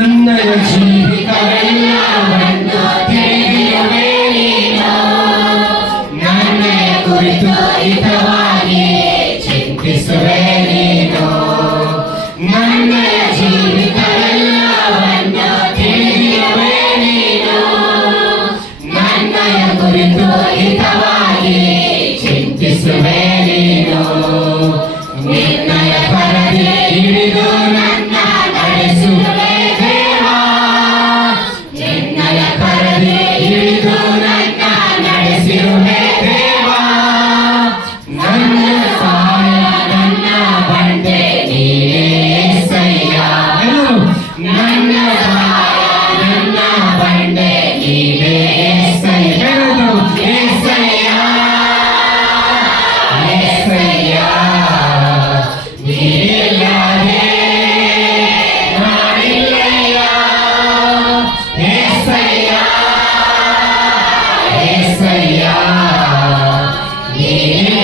ನನ್ನಯ ಜೀವಿತವೆಲ್ಲವನ್ನು ತಿಳಿಯುವೆ ನೀನು. ನನ್ನಯ ಕುರಿತು ಹಿತವಾಗಿ ಚಿಂತಿಸುವೆ ನೀನು. ನನ್ನಯ ಜೀವಿತವೆಲ್ಲವನ್ನು ತಿಳಿಯುವೆ ನೀನು. ನನ್ನಯ ಕುರಿತು ಹಿತವಾಗಿ ಚಿಂತಿಸುವೆ ನೀನು. ನಿನ್ನಯ ಪರದೆ ಹಿಡಿದು ನನ್ನ ನಡೆಸುವೆ ದೇವಾ. ನಿನ್ನಯ ಪರದೆ ಹಿಡಿದು ನನ್ನ ನಡೆಸಿರುವೆ ದೇವಾ. ನನ್ನ ಸಹಾಯ ನನ್ನ ಬಂಡೆ ನೀನೇ యేసయ్య. ನನ್ನ ಸಹಾಯ ನನ್ನ ಬಂಡೆ ನೀನೇ యేసయ్య. యేసయ్య యేసయ్ಯ ನೀನಿಲ್ಲದೆ ನಾನಿಲ್ಲಯ್ಯ. యేసయ్య యేసయ్య ನೀನಿಲ್ಲದೆ